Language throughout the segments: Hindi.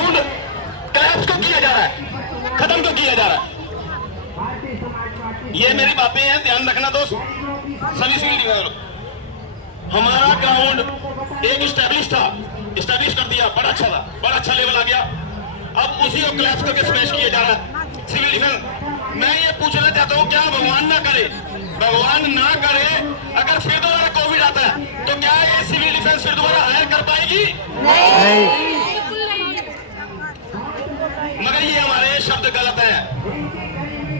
ग्राउंड क्लैप्स को किया जा रहा है, खत्म को किया जा रहा है। ये मेरी बातें हैं, ध्यान रखना दोस्त सभी सिविल। हमारा ग्राउंड एक स्टैब्लिश था, स्टैब्लिश कर दिया, बड़ा अच्छा था, बड़ा अच्छा लेवल आ गया। अब उसी को क्लैप्स करके स्मैश किया जा रहा है सिविल डिफेंस। मैं ये पूछना चाहता हूँ, क्या भगवान ना करे, भगवान ना करे, अगर फिर दोबारा कोविड आता है तो क्या ये सिविल डिफेंस फिर दोबारा हायर कर पाएगी? नहीं। मगर ये हमारे शब्द गलत हैं,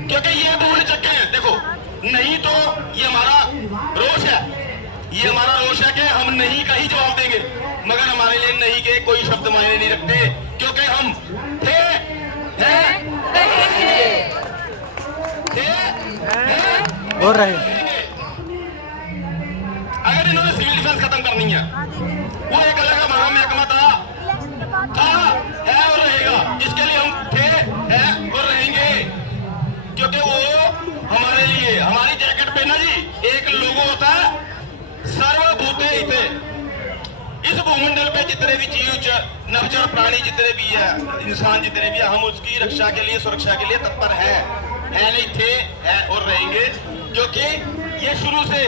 क्योंकि ये बोल चक्के हैं। देखो, नहीं तो ये हमारा रोष है, ये हमारा रोष है कि हम नहीं का ही जवाब देंगे, मगर हमारे लिए नहीं के कोई शब्द मायने नहीं रखते, क्योंकि हम थे और रहे। अगर इन्होंने सिविल डिफेंस खत्म करनी है, वो एक अलग हमारा महकमा था, है और रहेगा, इसके लिए हम थे, है और रहेंगे, क्योंकि वो हमारे लिए, हमारी जैकेट पे ना जी एक लोगो होता है, सर्वभूते हिते। इस भूमंडल पे जितने भी जीव नवचर प्राणी जितने भी है, इंसान जितने भी है, हम उसकी रक्षा के लिए, सुरक्षा के लिए तत्पर है नहीं थे, है और रहेंगे, क्योंकि ये शुरू से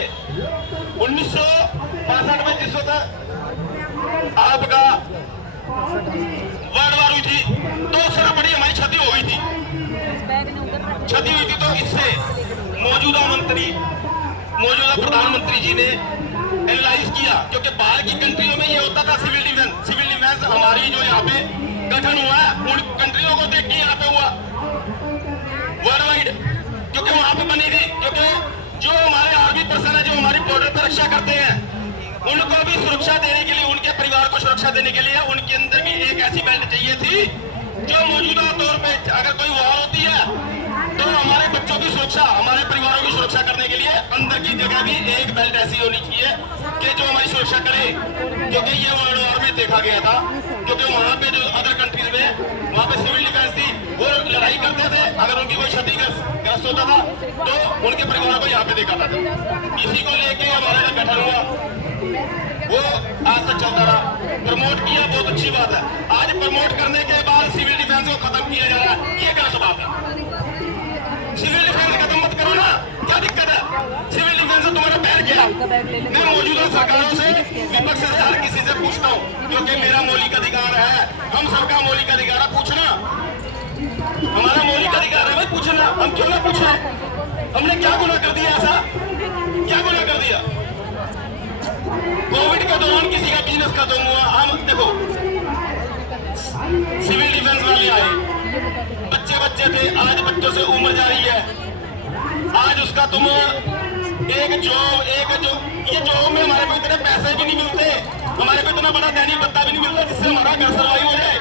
1965 में जिस वक्त आपका वर्ल्ड वार हुई थी तो उससे बड़ी हमारी क्षति हो गई थी, क्षति हुई थी। तो इससे मौजूदा प्रधानमंत्री जी ने एनालाइज किया, क्योंकि बाहर की कंट्रियों में ये होता था सिविल डिफेंस हमारी जो यहाँ पे गठन हुआ है उन कंट्रियों को देख के यहाँ पे हुआ वर्ल्ड वाइड, क्योंकि वहां पे बनी थी, क्योंकि जो हमारे आर्मी पर्सन है, जो हमारी बॉर्डर पर रक्षा करते हैं, उनको भी सुरक्षा देने के लिए, उनके परिवार को सुरक्षा देने के लिए उनके अंदर भी एक ऐसी बेल्ट चाहिए थी जो मौजूदा तौर पे अगर कोई वॉर होती है तो हमारे बच्चों की सुरक्षा, हमारे परिवारों की सुरक्षा करने के लिए अंदर की जगह भी एक बेल्ट ऐसी होनी चाहिए कि जो हमारी सुरक्षा करे, क्योंकि ये वर्ल्ड वॉर में देखा गया था, क्योंकि वहां पे जो अदर कंट्रीज में वहां पे सिविल डिफेंस थी, वो लड़ाई करते थे, अगर उनकी कोई क्षतिग्रस्त होता था तो उनके परिवारों को यहाँ पे देखा था। इसी को लेके हमारा जो गठन हुआ वो आज तक चलता रहा, प्रमोट किया, बहुत अच्छी बात है। आज प्रमोट करने के बाद सिविल डिफेंस को खत्म किया जा रहा है, ये गलत बात है। सिविल डिफेंस खत्म मत करो ना, क्या दिक्कत है? सिविल डिफेंस तुम्हारा पैर क्या? मैं मौजूदा सरकारों से, विपक्ष से, हर किसी से पूछता हूँ, क्योंकि मेरा मौलिक अधिकार है, हम सबका मौलिक अधिकार है पूछना, हमारा मौलिक अधिकार है भाई पूछना, हम क्यों ना पूछे? हमने क्या गुनाह कर दिया ऐसा? क्या गुनाह कर दिया? कोविड के दौरान किसी का बिजनेस खत्म हुआ, हम देखो सिविल डिफेंस वाले आए, बच्चे थे, आज बच्चों से उम्र जा रही है, आज उसका तुम एक जॉब ये जॉब में हमारे को इतने पैसे भी नहीं मिलते, हमारे को इतना बड़ा दैनिक भत्ता भी नहीं मिलता जिससे हमारा घर सर्वाइव हो जाए।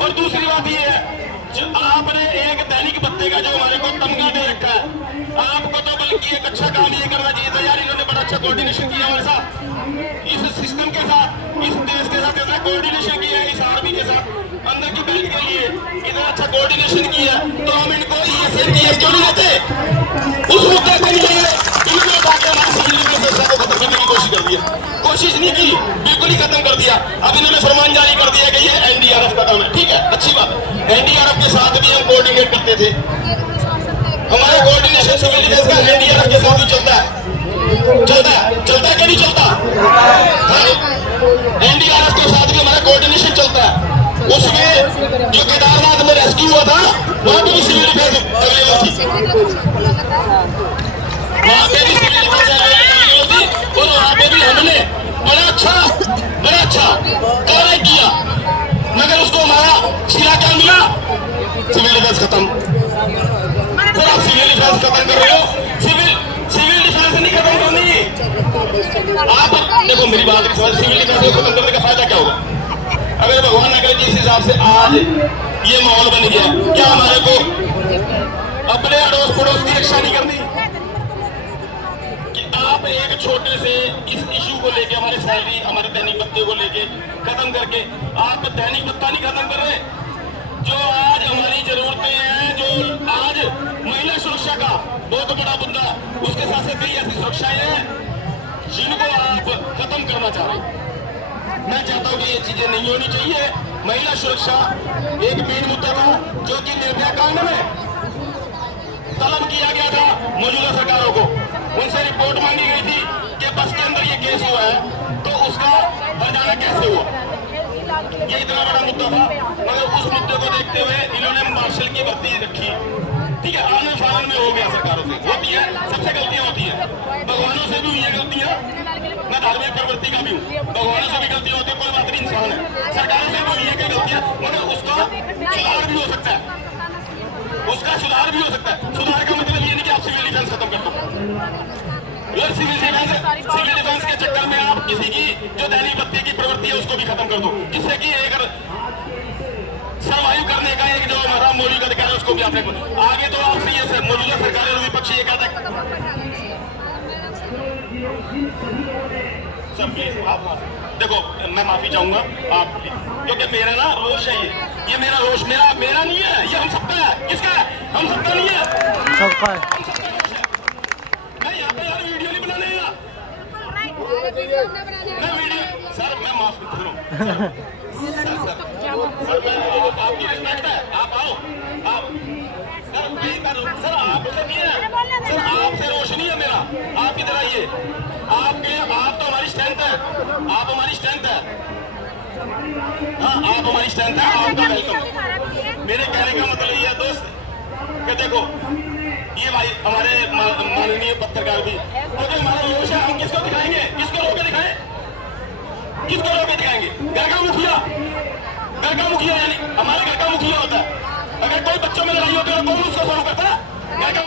और दूसरी बात ये है, जो आपने एक दैनिक भत्ते का जो हमारे को तमगा दे रखा है, आपको तो बल्कि एक अच्छा काम ये करना चाहिए था यार, इन्होंने बड़ा अच्छा कोऑर्डिनेशन किया हमारे साथ, इस सिस्टम के साथ, इस देश के साथ इतना कोऑर्डिनेशन किया है, इस आर्मी के साथ अंदर की बेल्ट के लिए इतना अच्छा कोऑर्डिनेशन किया, तो हम इनको ईएसएल क्यों नहीं देते? उस मुद्दे के लिए इनको उठाकर हमारे सिविल डिफेंस को खत्म करने की कोशिश कर दिया, कोशिश नहीं की, बिल्कुल ही खत्म कर दिया। अब इन्होंने फरमान जारी कर दिया कि ये एनडीआरएफ का काम है, ठीक है, अच्छी बात, एनडीआरएफ के साथ भी हम कोऑर्डिनेट करते थे, हमारा कोऑर्डिनेशन सिविल डिफेंस का एनडीआरएफ के साथ भी चलता है कि नहीं चलता? एनडीआरएफ के साथ भी हमारा कोऑर्डिनेशन चलता है। उसमें जो केदारनाथ में रेस्क्यू हुआ था वहां पे भी सिविल डिफेंस अवेलेबल थी, वहां पे भी सिविल डिफेंस अवेलेबल थी, और वहां पे भी हमने बड़ा अच्छा कार्य किया, मगर उसको हमारा सिला क्या मिला? सिविल डिफेंस खत्म। फिर आप सिविल डिफेंस खत्म कर रहे हो, सिविल डिफेंस नहीं खत्म करनी। आप देखो मेरी बात की समझ, सिविल डिफेंस को खत्म करने का फायदा क्या होगा? अगर भगवान न करे जिस हिसाब से आज ये माहौल बन गया, क्या हमारे को अपने अड़ोस पड़ोस की रक्षा नहीं करनी? कि आप एक छोटे से इस इश्यू को लेके, हमारे सैलरी, हमारे दैनिक भत्ते को लेके खत्म करके आप दैनिक भत्ता नहीं खत्म कर रहे, जो आज हमारी जरूरतें हैं, जो आज महिला सुरक्षा का बहुत बड़ा मुद्दा, उसके साथ साथ कई ऐसी सुरक्षाएं हैं जिनको आप खत्म करना चाह रहे हैं। मैं चाहता हूं कि ये चीजें नहीं होनी चाहिए। महिला सुरक्षा एक मेन मुद्दा था जो कि निर्भया कांड में तलब किया गया था मौजूदा सरकारों को। उनसे रिपोर्ट मांगी गई थी कि बस के अंदर ये केस हुआ है तो उसका हर्जाना कैसे हुआ। ये इतना बड़ा मुद्दा था, मगर उस मुद्दे को देखते हुए इन्होंने मार्शल की भर्ती रखी। ठीक है, आनंद फानन में हो गया सरकारों से, होती है, सबसे गलतियां होती है, भगवानों से भी हुई है गलतियां, मैं धार्मिक प्रवृत्ति का भी हूँ, भगवानों से भी गलतियां होती है, कोई बात नहीं, इंसान है, सरकारों से भी हुई है गलतियां, मगर उसका सुधार भी हो सकता है, उसका सुधार भी हो सकता है। सुधार का मतलब ये नहीं कि आप सिविल डिफेंस खत्म कर दो। सिविल डिफेंस के चक्कर में आप किसी की जो दैनिक बत्ती की प्रवृत्ति है उसको भी खत्म कर दो, जिससे कि एक सर्वाइव करने का एक जो हमारा मौलिक अधिकार है उसको भी आपने आगे तो आपसे ये मौजूदा सरकार और विपक्षी एक कहता सर प्लीज आप देखो, मैं माफी चाहूंगा आप प्लीज, क्योंकि मेरा ना रोष है, ये मेरा रोष मेरा नहीं है, ये हम सबका है। किसका है? हम सबका नहीं है, सबका है। मैं यहाँ पे यार वीडियो नहीं बनाने आया, मैं वीडियो सर मैं माफ करो सर मैं आपकी रिस्पेक्ट है, आप आओ आप सर आपसे नहीं है सर, आपसे रोष नहीं है मेरा, आप इधर आइए, आप तो हमारी स्ट्रेंथ है, आप हमारी स्ट्रेंथ है, हाँ आप हमारी स्ट्रेंथ है, आपका वेलकम। मेरे कहने का मतलब ये है दोस्त कि देखो ये भाई हमारे माननीय पत्रकार भी, क्योंकि हमारा रोष है, हम किसको दिखाएंगे, किसको रोके दिखाएं, किसको रोके दिखाएंगे? घर का मुखिया यानी हमारे घर का मुखिया होता है, अगर कोई बच्चों में लड़ाई होती है कौन उसको सॉल्व करता है? घर का